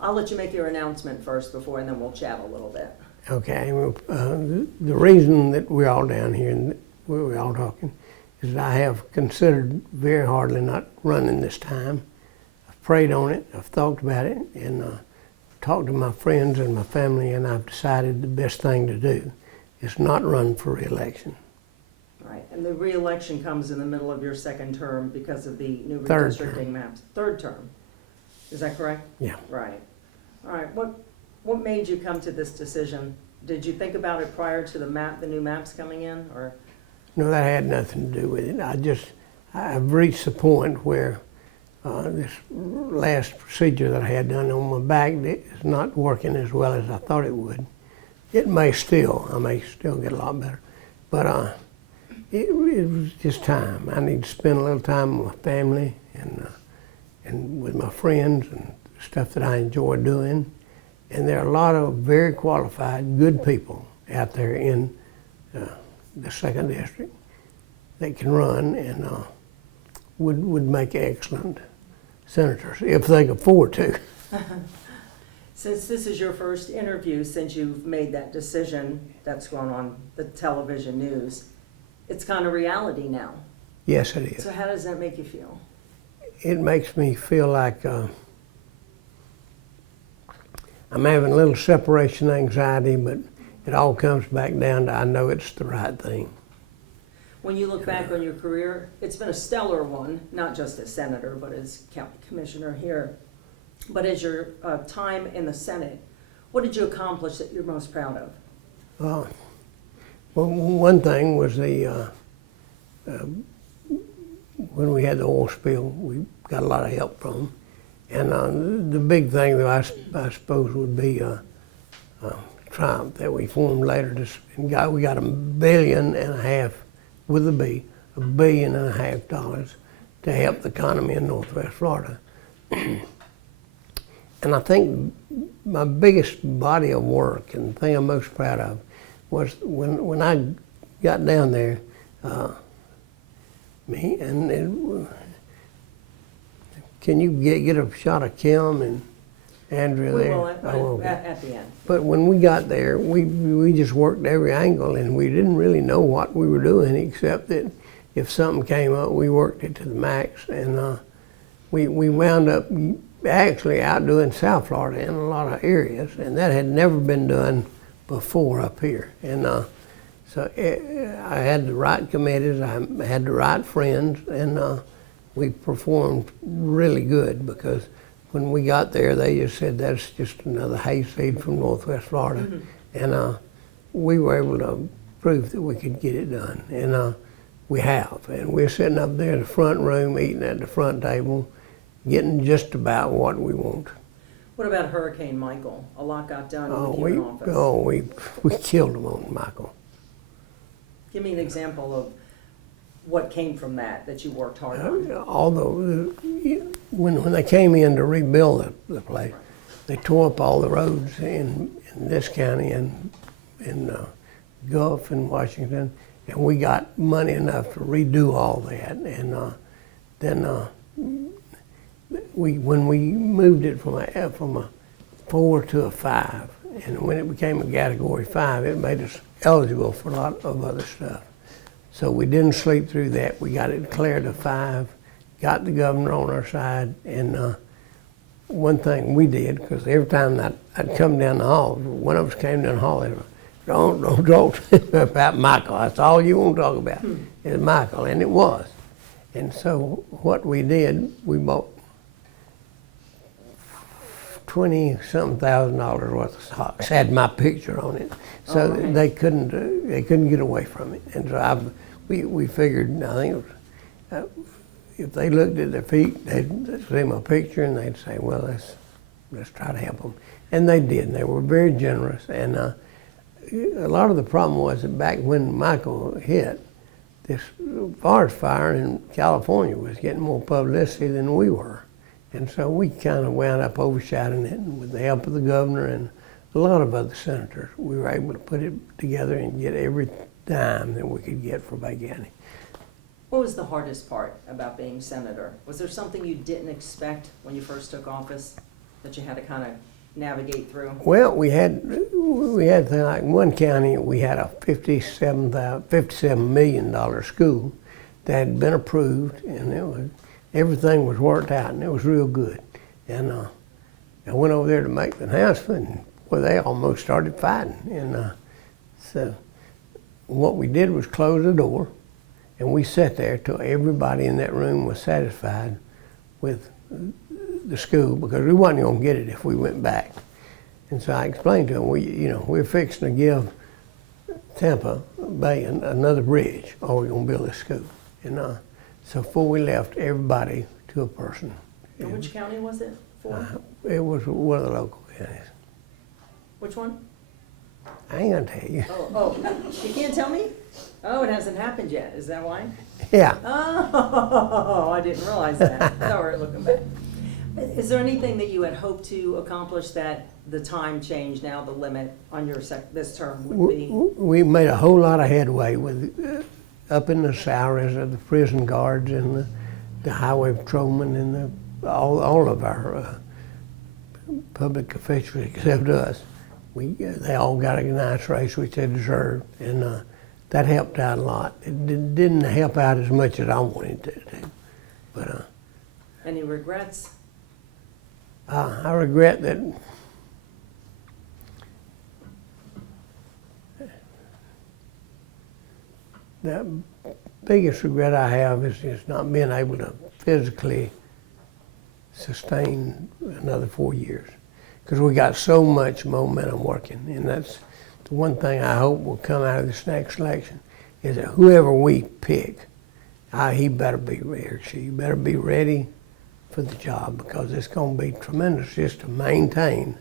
I'll let you make your announcement first and then we'll chat a little bit. Okay, well, the reason that we're all down here and we're all talking is that I have considered very hardly not running this time. I've prayed on it, I've thought about it, and talked to my friends and my family, and I've decided the best thing to do is not run for re-election. Right, and the re-election comes in the middle of your second term because of the new Third redistricting term. maps. Third term, is that correct? Yeah. Right. All right, what made you come to this decision? Did you think about it prior to the new maps coming in, or? No, that had nothing to do with it. I've reached the point where this last procedure that I had done on my back is not working as well as I thought it would. I may still get a lot better, but it was just time. I need to spend a little time with my family and with my friends and stuff that I enjoy doing. And there are a lot of very qualified, good people out there in the second district that can run and would make excellent senators if they could afford to. Since this is your first interview since you've made that decision that's going on the television news, it's kind of reality now. Yes, it is. So how does that make you feel? It makes me feel like I'm having a little separation anxiety, but it all comes back down to I know it's the right thing. When you look back on your career, it's been a stellar one, not just as senator, but as county commissioner here. But as your time in the Senate, what did you accomplish that you're most proud of? Well, one thing was when we had the oil spill, we got a lot of help from them. And the big thing that I suppose would be Triumph that we formed later. We got $1.5 billion with a B, $1.5 billion to help the economy in Northwest Florida. And I think my biggest body of work and the thing I'm most proud of was when I got down there, can you get a shot of Kim and Andrea there? Will at the end. But when we got there, we just worked every angle, and we didn't really know what we were doing, except that if something came up, we worked it to the max. And we wound up actually outdoing South Florida in a lot of areas, and that had never been done before up here. And so I had the right committees, I had the right friends, and we performed really good because when we got there, they just said that's just another hayseed from Northwest Florida. Mm-hmm. And we were able to prove that we could get it done. And we have. And we're sitting up there in the front room, eating at the front table, getting just about what we want. What about Hurricane Michael? A lot got done with you in office. We killed him on Michael. Give me an example of what came from that you worked hard on. Although, when they came in to rebuild the place, they tore up all the roads in this county and in Gulf and Washington, and we got money enough to redo all that. And then when we moved it from a 4 to a 5, and when it became a Category 5, it made us eligible for a lot of other stuff. So we didn't sleep through that. We got it declared a 5, got the governor on our side, and one thing we did, because every time I'd come down the hall, one of us came down the hall, and don't talk about Michael. That's all you want to talk about is Michael, and it was. And so what we did, we bought $20-something thousand worth of socks, had my picture on it, so they couldn't get away from it. And so we figured, I think it was, if they looked at their feet, they'd see my picture and they'd say, well, let's try to help them. And they did, and they were very generous. And a lot of the problem was that back when Michael hit, this forest fire in California was getting more publicity than we were. And so we kind of wound up overshadowing it, and with the help of the governor and a lot of other senators, we were able to put it together and get every dime that we could get for Bay County. What was the hardest part about being senator? Was there something you didn't expect when you first took office? that you had to kind of navigate through? Well, we had like in one county, we had a $57 million school that had been approved, and everything was worked out, and it was real good. And I went over there to make the announcement, and well, they almost started fighting. And so what we did was close the door, and we sat there till everybody in that room was satisfied with the school, because we wasn't going to get it if we went back. And so I explained to them, we're fixing to give Tampa Bay another bridge, or we're going to build a school. And so before we left, everybody to a person. And which county was it for? It was one of the local counties. Which one? I ain't gonna tell you. Oh, you can't tell me? Oh, it hasn't happened yet, is that why? Yeah. Oh, I didn't realize that. Sorry, looking back. Is there anything that you had hoped to accomplish that the time change now, the limit on your this term would be? We made a whole lot of headway with up in the salaries of the prison guards and the highway patrolmen and all of our public officials except us. They all got a nice raise, which they deserved, and that helped out a lot. It didn't help out as much as I wanted to do, but. Any regrets? I regret that the biggest regret I have is not being able to physically sustain another 4 years, because we got so much momentum working, and that's the one thing I hope will come out of this next election, is that whoever we pick, he better be ready, or she better be ready for the job, because it's going to be tremendous just to maintain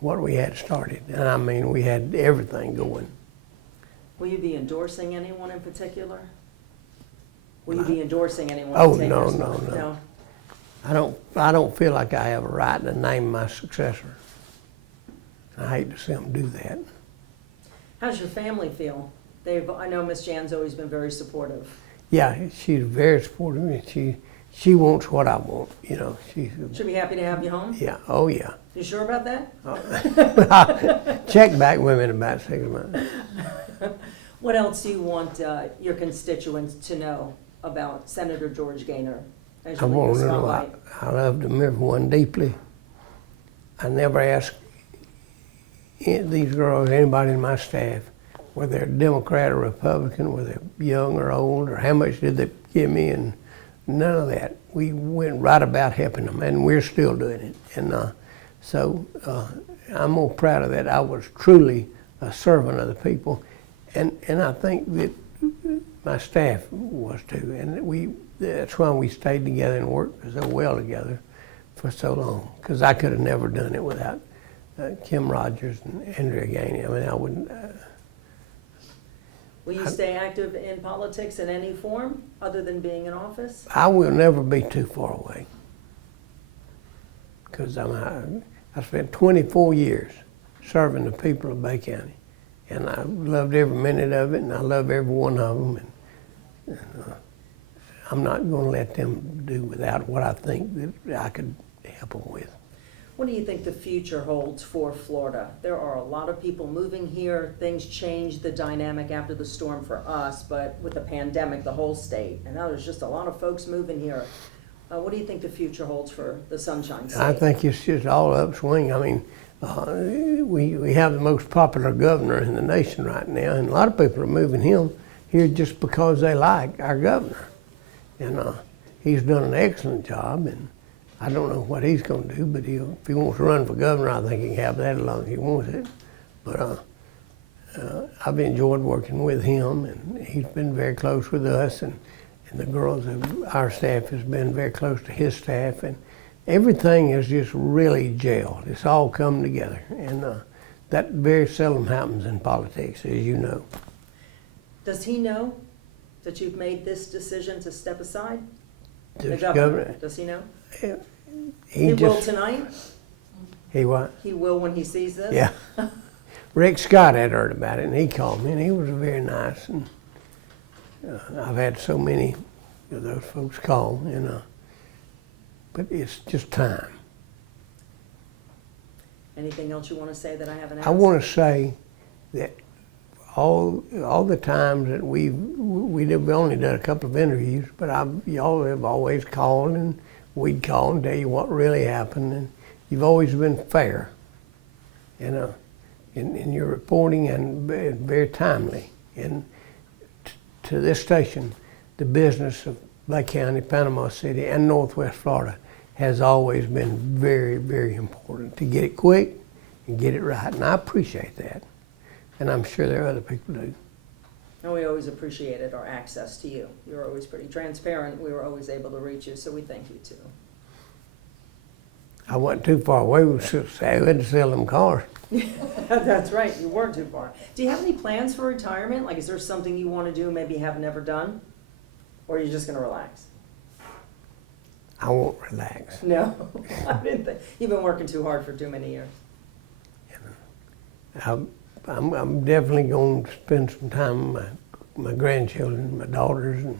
what we had started. And I mean, we had everything going. Will you be endorsing anyone in particular? Will you be endorsing anyone? Oh, to take no, your no, spot? no. I don't feel like I have a right to name my successor. I hate to see them do that. How's your family feel? I know Miss Jan's always been very supportive. Yeah, she's very supportive, and she wants what I want, She'll be happy to have you home? Yeah, oh yeah. You sure about that? Check back with me in about 6 months. What else do you want your constituents to know about Senator George Gaynor as I you leave want the to know spotlight? I loved everyone deeply. I never asked these girls, anybody in my staff, whether they're Democrat or Republican, whether they're young or old, or how much did they give me, and none of that. We went right about helping them, and we're still doing it. And so I'm more proud of that. I was truly a servant of the people, and I think that my staff was too. And that's why we stayed together and worked so well together for so long, because I could have never done it without Kim Rogers and Andrea Gainey. I mean, I wouldn't. Will you stay active in politics in any form other than being in office? I will never be too far away, because I spent 24 years serving the people of Bay County, and I loved every minute of it, and I love every one of them, and I'm not going to let them do without what I think that I could help them with. What do you think the future holds for Florida? There are a lot of people moving here. Things changed the dynamic after the storm for us, but with the pandemic, the whole state. And now there's just a lot of folks moving here. What do you think the future holds for the Sunshine State? I think it's just all upswing. I mean, we have the most popular governor in the nation right now, and a lot of people are moving him here just because they like our governor. And he's done an excellent job, and I don't know what he's going to do, but if he wants to run for governor, I think he can have that as long as he wants it. But I've enjoyed working with him, and he's been very close with us, and the girls of our staff has been very close to his staff, and everything is just really gelled. It's all come together, and that very seldom happens in politics, as you know. Does he know that you've made this decision to step aside? The This governor, does he know? He will tonight? He what? He will when he sees this? Yeah. Rick Scott had heard about it, and he called me, and he was very nice. And I've had so many of those folks call, but it's just time. Anything else you want to say that I haven't asked? I want to say that all the times that we've only done a couple of interviews, but y'all have always called, and we'd call and tell you what really happened, and you've always been fair, in your reporting and very timely. And to this station, the business of Lake County, Panama City, and Northwest Florida has always been very, very important to get it quick and get it right, and I appreciate that. And I'm sure there are other people do. And we always appreciated our access to you. You were always pretty transparent. We were always able to reach you, so we thank you too. I wasn't too far away. We had to sell them cars. That's right, you weren't too far. Do you have any plans for retirement? Like, is there something you want to do, maybe have never done? Or are you just going to relax? I won't relax. No, I didn't think. You've been working too hard for too many years. I'm definitely going to spend some time with my grandchildren, my daughters, and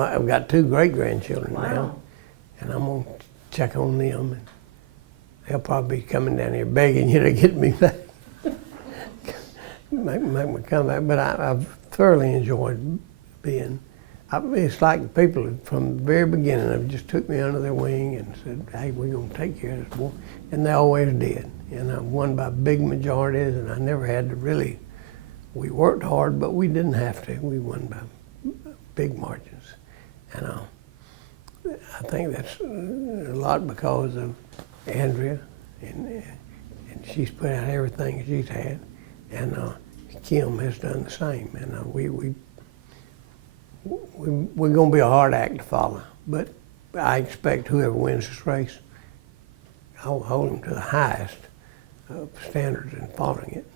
I've got 2 great-grandchildren now, and I'm going to check on them. And they'll probably be coming down here begging you to get me back, make me come back. But I've thoroughly enjoyed being. It's like the people from the very beginning have just took me under their wing and said, "Hey, we're going to take care of this boy," and they always did. And I won by big majorities, and I never had to really. We worked hard, but we didn't have to. We won by big margins, and I think that's a lot because of Andrea, and she's put out everything she's had, and Kim has done the same, and we're going to be a hard act to follow, but I expect whoever wins this race, I'll hold them to the highest standards in following it.